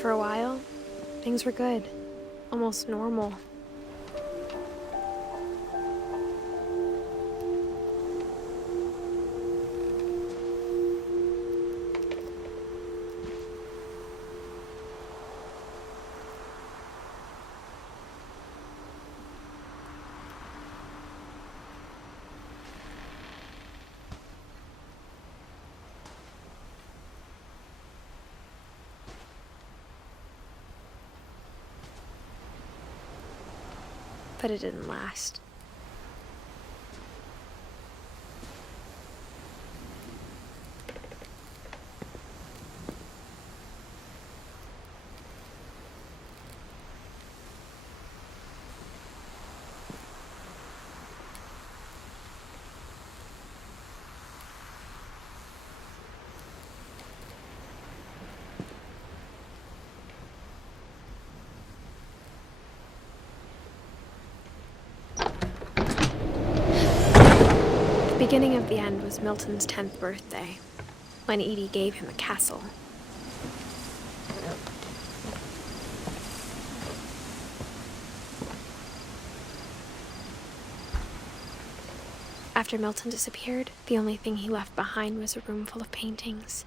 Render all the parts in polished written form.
for a while, things were good. Almost normal. But it didn't last. The beginning of the end was Milton's 10th birthday, when Edith gave him a castle. After Milton disappeared, the only thing he left behind was a room full of paintings.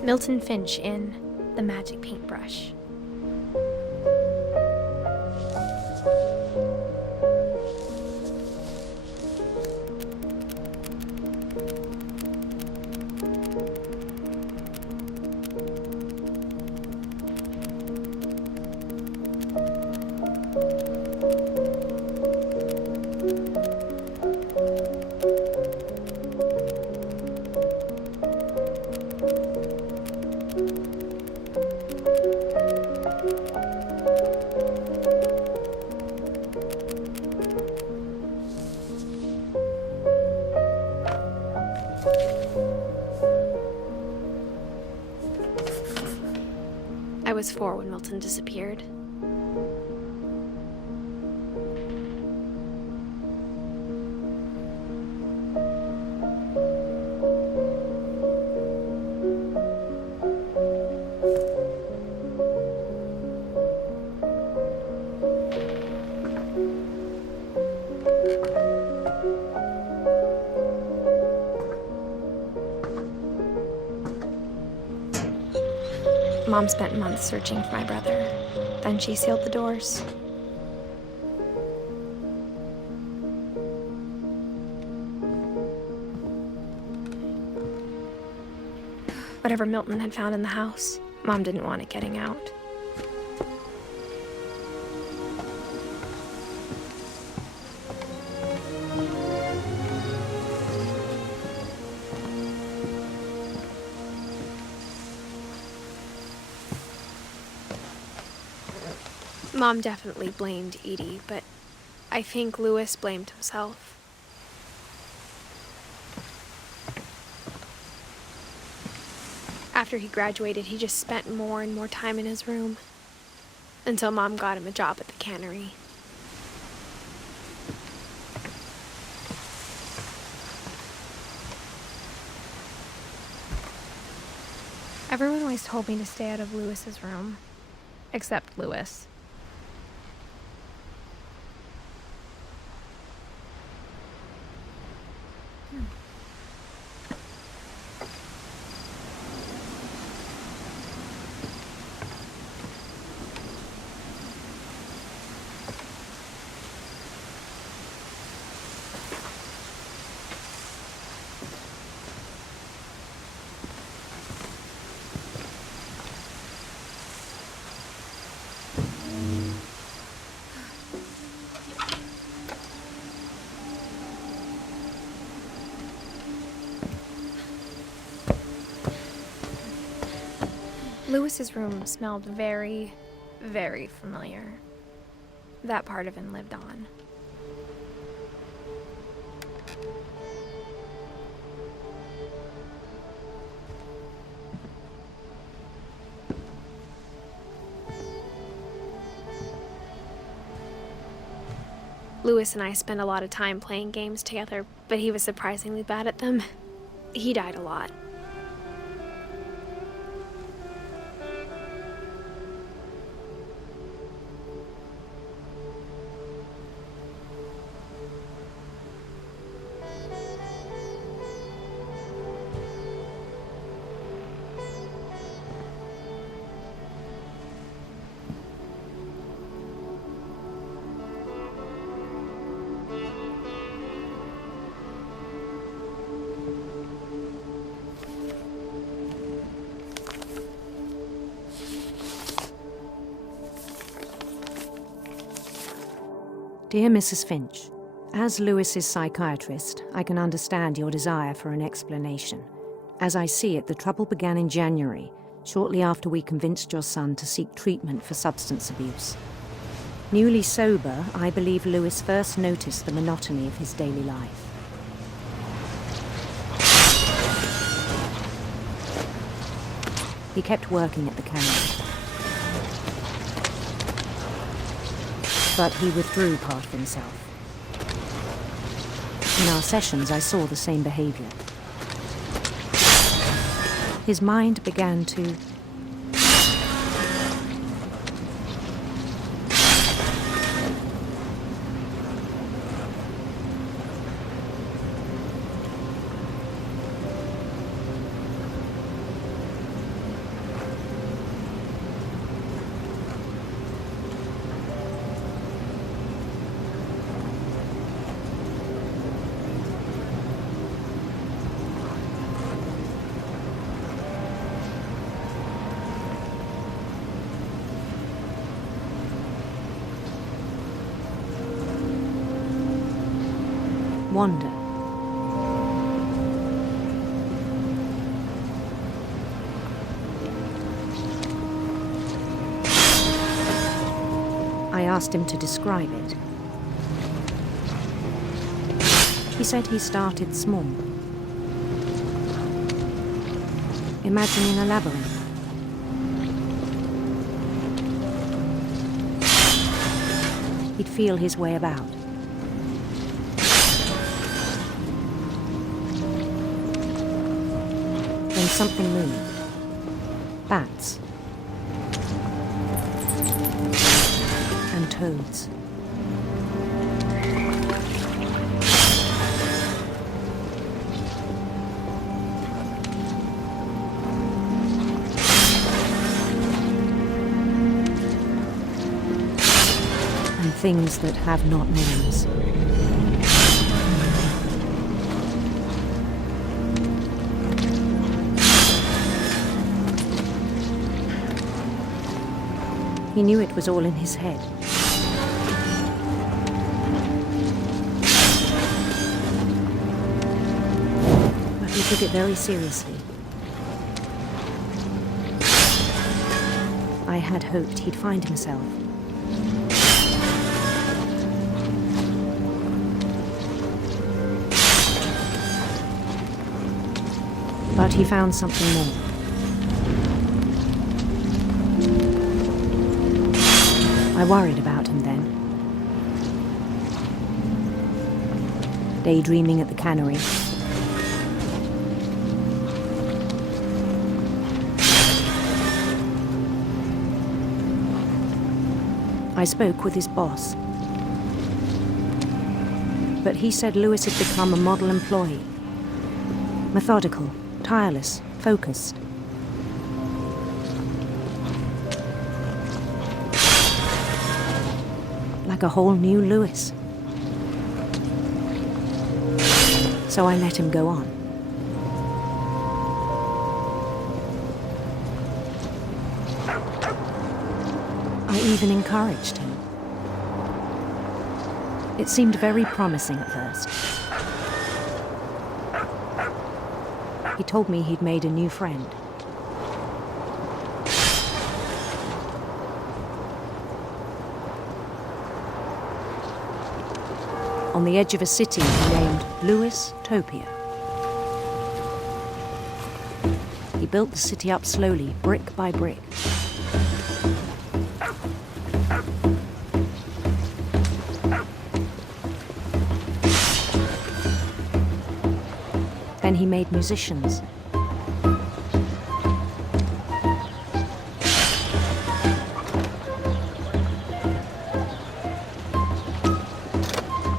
Milton Finch in The Magic Paintbrush. I was 4 when Milton disappeared. Mom spent months searching for my brother. Then she sealed the doors. Whatever Milton had found in the house, Mom didn't want it getting out. Mom definitely blamed Edie, but I think Louis blamed himself. After he graduated, he just spent more and more time in his room, until Mom got him a job at the cannery. Everyone always told me to stay out of Lewis's room. Except Lewis. Lewis's room smelled very, very familiar. That part of him lived on. Lewis and I spent a lot of time playing games together, but he was surprisingly bad at them. He died a lot. Dear Mrs. Finch, as Lewis's psychiatrist, I can understand your desire for an explanation. As I see it, the trouble began in January, shortly after we convinced your son to seek treatment for substance abuse. Newly sober, I believe Lewis first noticed the monotony of his daily life. He kept working at the cannery, but he withdrew part of himself. In our sessions, I saw the same behavior. His mind began to wander. I asked him to describe it. He said he started small, imagining a labyrinth. He'd feel his way about. Then something moved. Bats. And toads. And things that have not names. He knew it was all in his head. But he took it very seriously. I had hoped he'd find himself. But he found something more. I worried about him then. Daydreaming at the cannery. I spoke with his boss. But he said Lewis had become a model employee. Methodical, tireless, focused. Like a whole new Lewis. So I let him go on. I even encouraged him. It seemed very promising at first. He told me he'd made a new friend. On the edge of a city he named Lewis-topia. He built the city up slowly, brick by brick. Then he made musicians.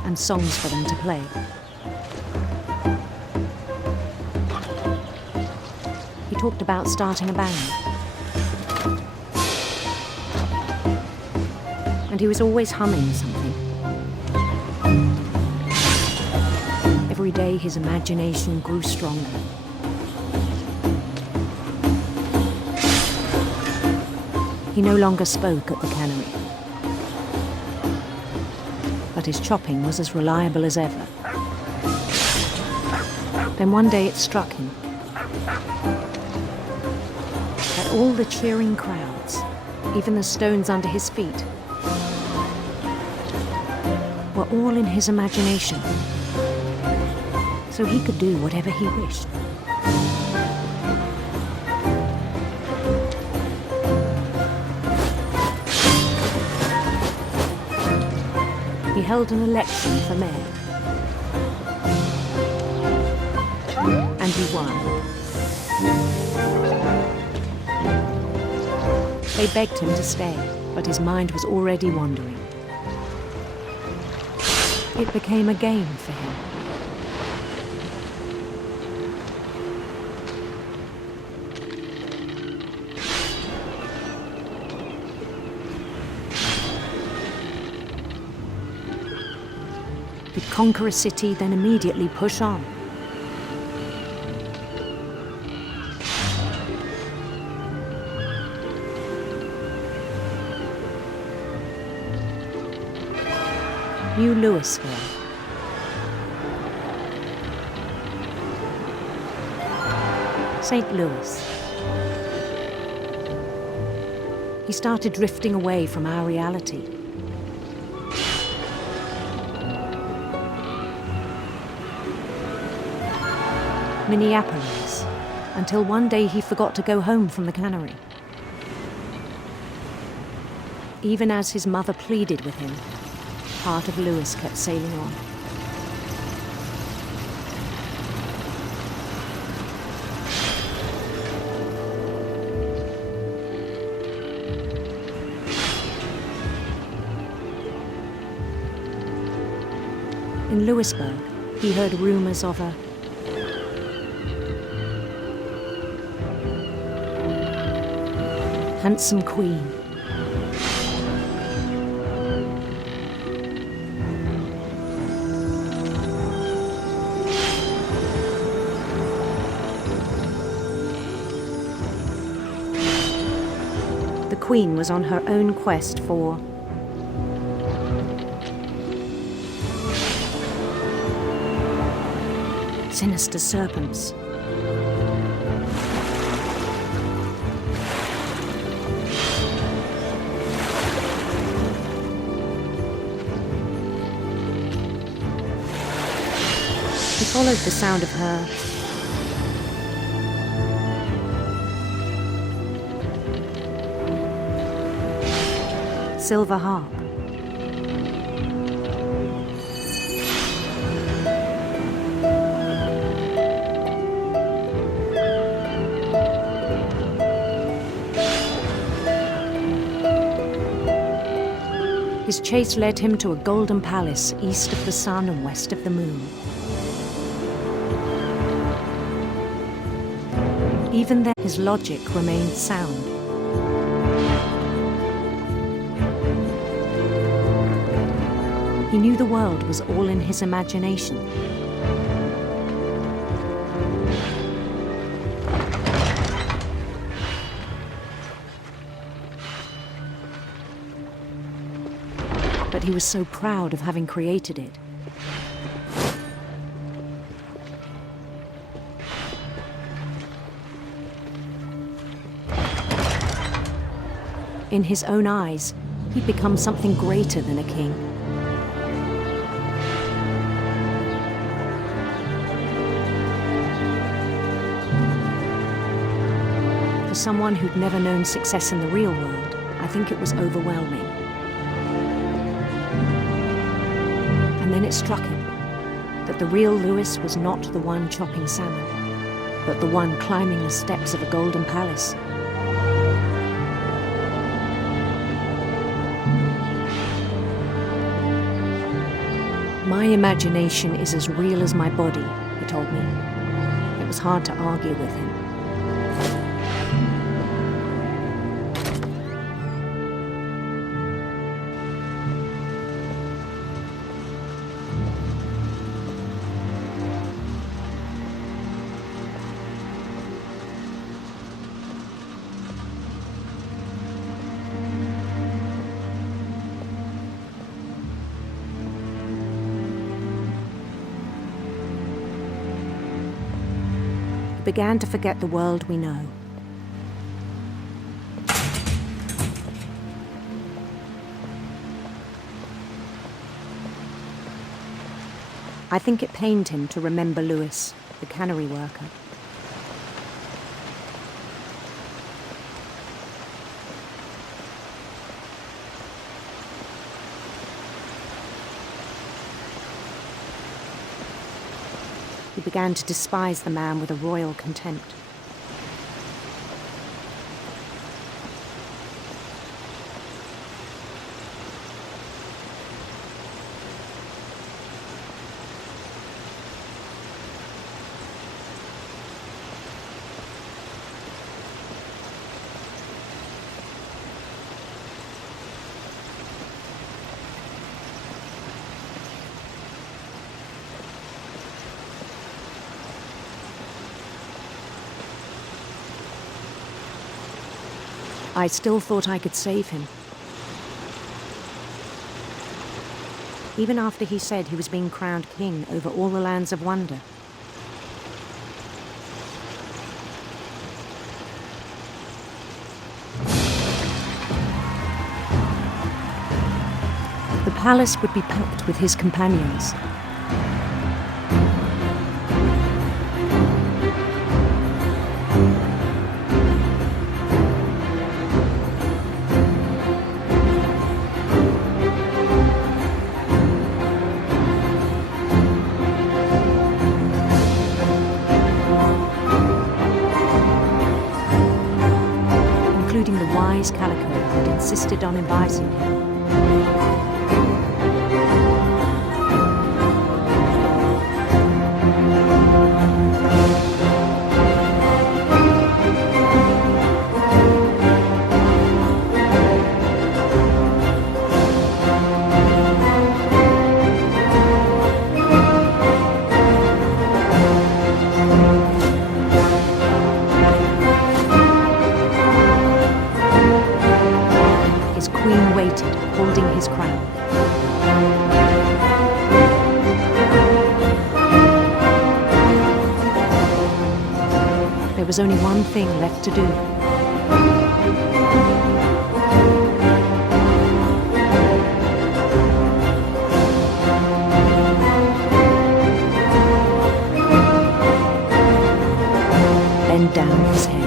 And songs for them to play. He talked about starting a band. And he was always humming something. Every day his imagination grew stronger. He no longer spoke at the cannery. But his chopping was as reliable as ever. Then one day it struck him that all the cheering crowds, even the stones under his feet, were all in his imagination, so he could do whatever he wished. He held an election for mayor. And he won. They begged him to stay, but his mind was already wandering. It became a game for him. He'd conquer a city, then immediately push on. New Louisville. St. Louis. He started drifting away from our reality. Minneapolis, until one day he forgot to go home from the cannery. Even as his mother pleaded with him, part of Lewis kept sailing on. In Lewisburg, he heard rumors of a handsome queen. The queen was on her own quest for sinister serpents. He followed the sound of her silver harp. His chase led him to a golden palace east of the sun and west of the moon. Even then, his logic remained sound. He knew the world was all in his imagination. But he was so proud of having created it. In his own eyes, he'd become something greater than a king. For someone who'd never known success in the real world, I think it was overwhelming. And then it struck him that the real Lewis was not the one chopping salmon, but the one climbing the steps of a golden palace. My imagination is as real as my body, he told me. It was hard to argue with him. Began to forget the world we know. I think it pained him to remember Lewis, the cannery worker. He began to despise the man with a royal contempt. I still thought I could save him. Even after he said he was being crowned king over all the lands of wonder. The palace would be packed with his companions. Including the wise Calico who had insisted on advising him. Holding his crown. There was only one thing left to do. Bend down his head.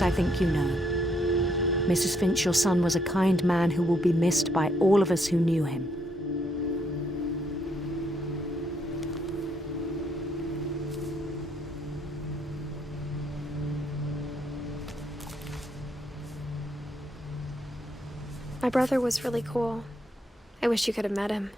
I think you know. Mrs. Finch, your son was a kind man who will be missed by all of us who knew him. My brother was really cool. I wish you could have met him.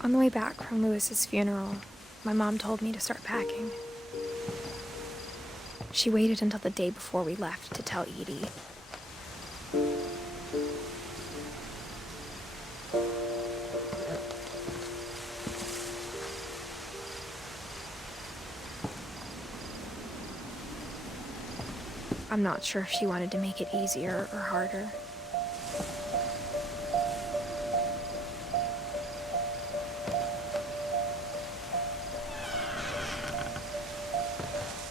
On the way back from Lewis's funeral, my mom told me to start packing. She waited until the day before we left to tell Edie. I'm not sure if she wanted to make it easier or harder.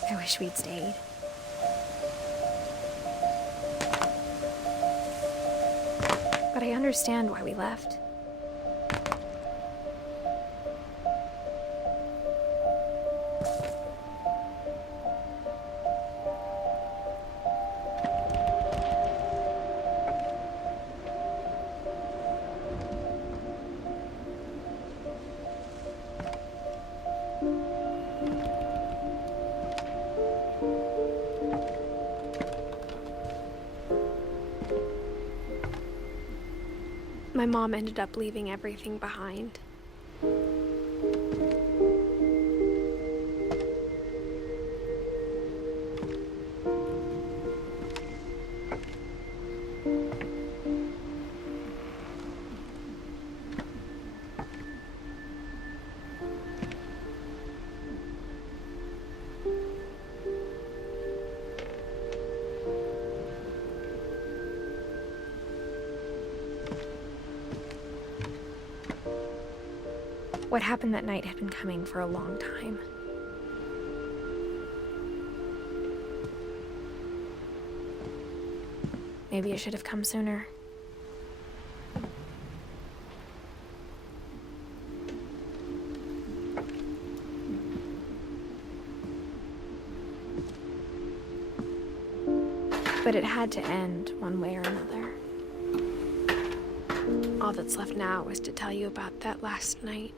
I wish we'd stayed. But I understand why we left. My mom ended up leaving everything behind. What happened that night had been coming for a long time. Maybe it should have come sooner. But it had to end one way or another. All that's left now was to tell you about that last night.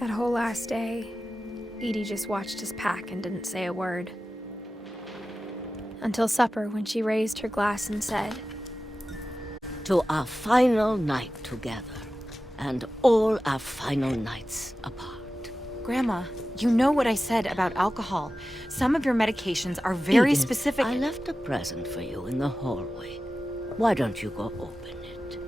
That whole last day, Edie just watched us pack and didn't say a word. Until supper, when she raised her glass and said, "To our final night together, and all our final nights apart. Grandma, you know what I said about alcohol. Some of your medications are very Edith, specific. I left a present for you in the hallway. Why don't you go open it?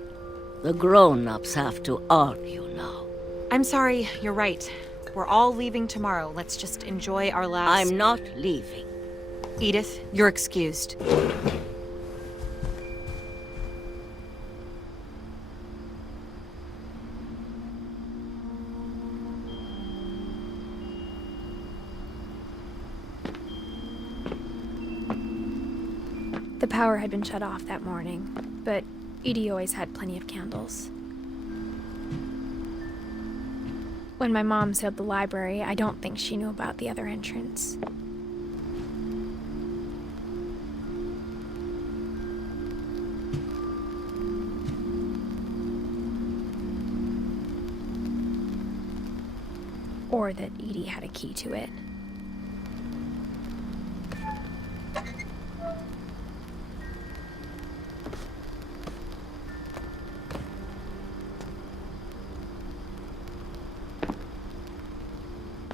The grown-ups have to argue now. I'm sorry, you're right. We're all leaving tomorrow. Let's just enjoy our last... I'm not leaving. Edith, you're excused. The power had been shut off that morning, but Edie always had plenty of candles. When my mom sealed the library, I don't think she knew about the other entrance. Or that Edie had a key to it.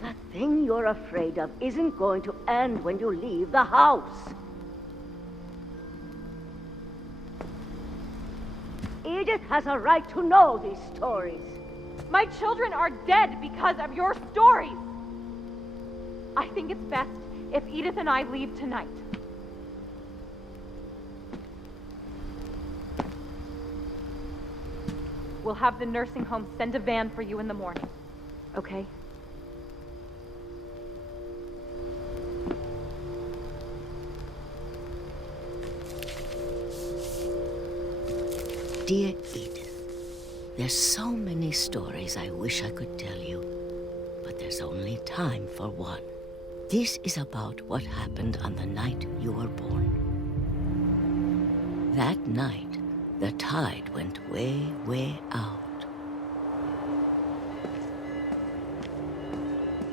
That thing you're afraid of isn't going to end when you leave the house. Edith has a right to know these stories. My children are dead because of your stories! I think it's best if Edith and I leave tonight. We'll have the nursing home send a van for you in the morning, okay? Dear Edith, there's so many stories I wish I could tell you, but there's only time for one. This is about what happened on the night you were born. That night, the tide went way, way out.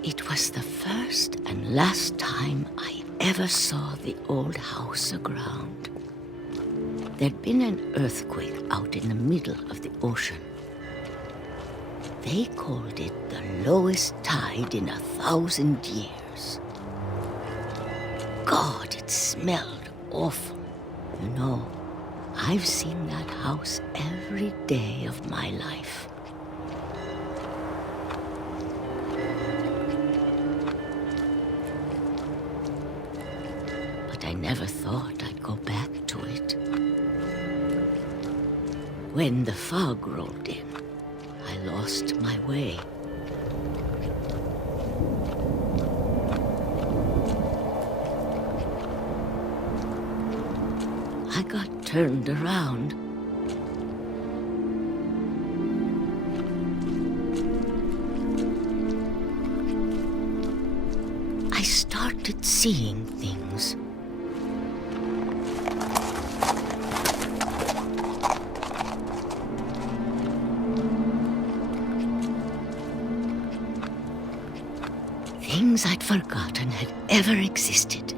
It was the first and last time I ever saw the old house aground. There'd been an earthquake out in the middle of the ocean. They called it the lowest tide in 1,000 years. God, it smelled awful. You know, I've seen that house every day of my life. But I never thought I'd go back to it. When the fog rolled in, I lost my way. I got turned around. I started seeing things. Things I'd forgotten had ever existed.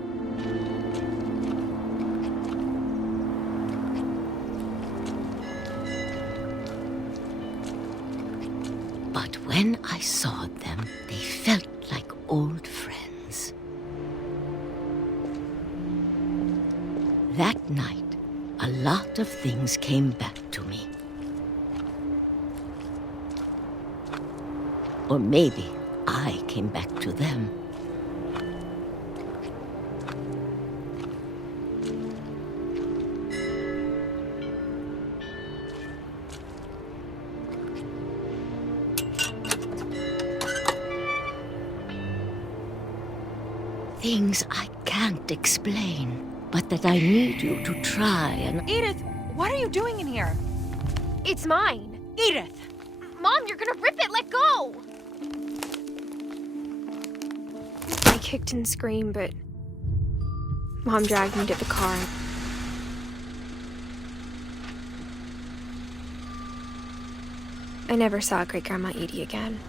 But when I saw them, they felt like old friends. That night, a lot of things came back to me. Or maybe I came back to them. Things I can't explain, but that I need you to try and... Edith, what are you doing in here? It's mine! Edith! Mom, you're gonna rip it! Let go! I kicked and screamed, but Mom dragged me to the car. I never saw Great-Grandma Edie again.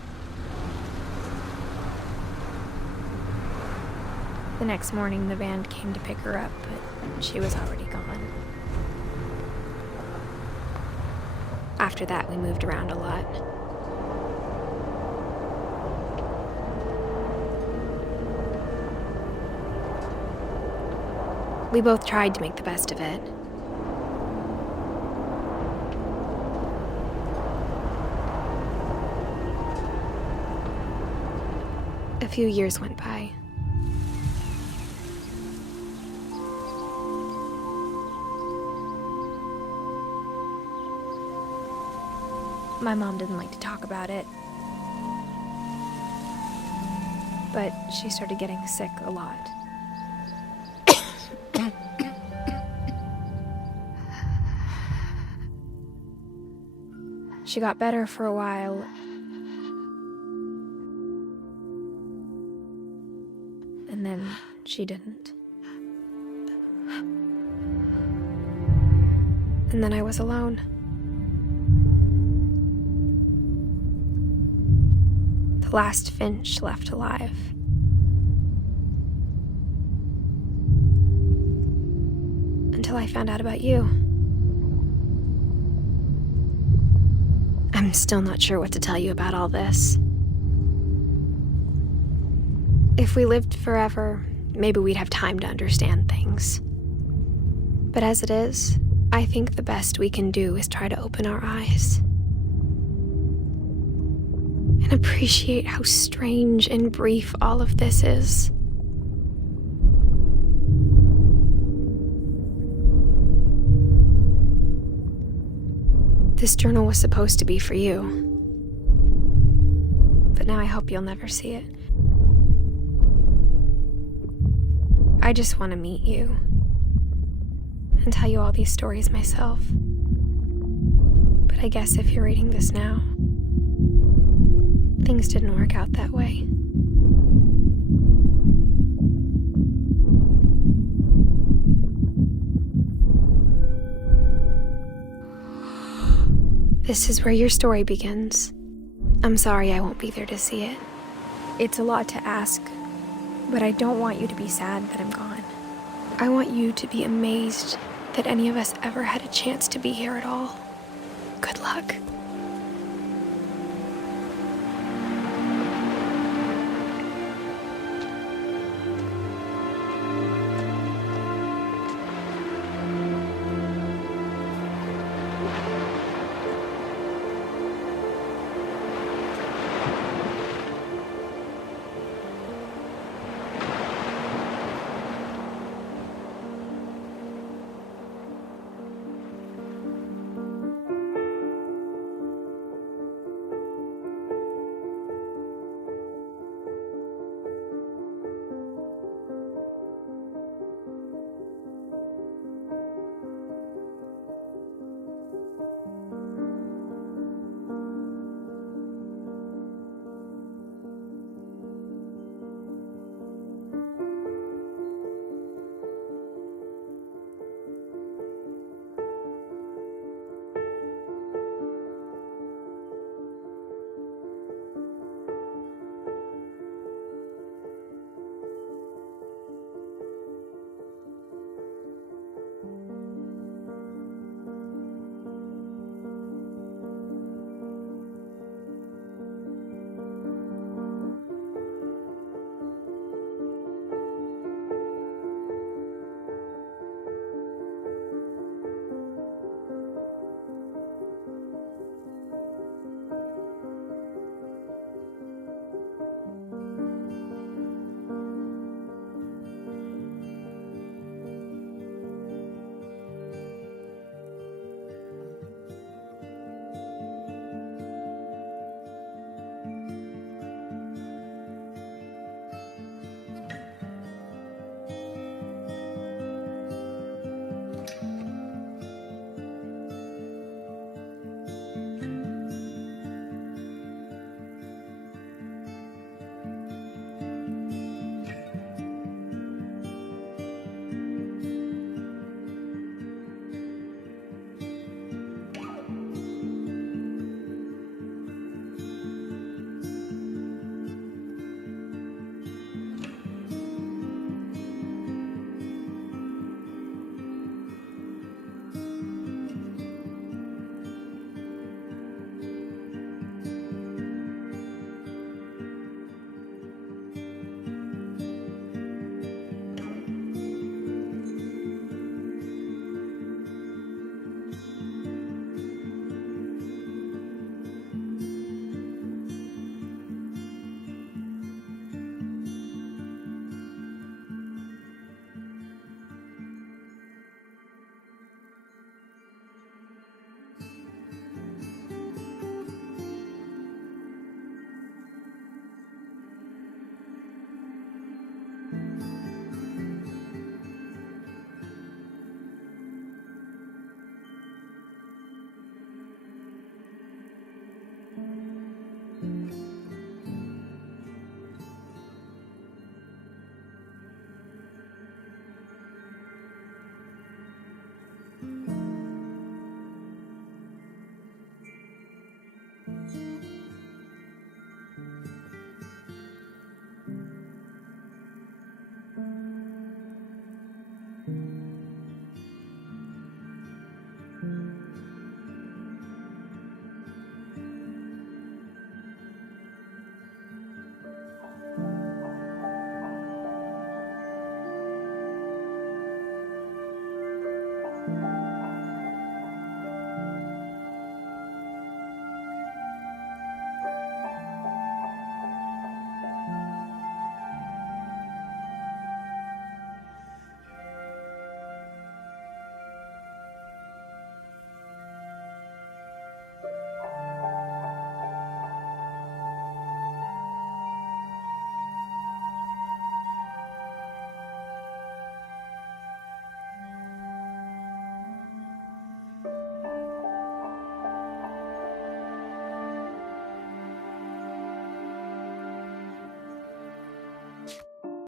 The next morning, the van came to pick her up, but she was already gone. After that, we moved around a lot. We both tried to make the best of it. A few years went by. My mom didn't like to talk about it, but she started getting sick a lot. She got better for a while, and then she didn't. And then I was alone. The last Finch left alive. Until I found out about you. I'm still not sure what to tell you about all this. If we lived forever, maybe we'd have time to understand things. But as it is, I think the best we can do is try to open our eyes. And appreciate how strange and brief all of this is. This journal was supposed to be for you. But now I hope you'll never see it. I just want to meet you and tell you all these stories myself. But I guess if you're reading this now, things didn't work out that way. This is where your story begins. I'm sorry I won't be there to see it. It's a lot to ask, but I don't want you to be sad that I'm gone. I want you to be amazed that any of us ever had a chance to be here at all. Good luck.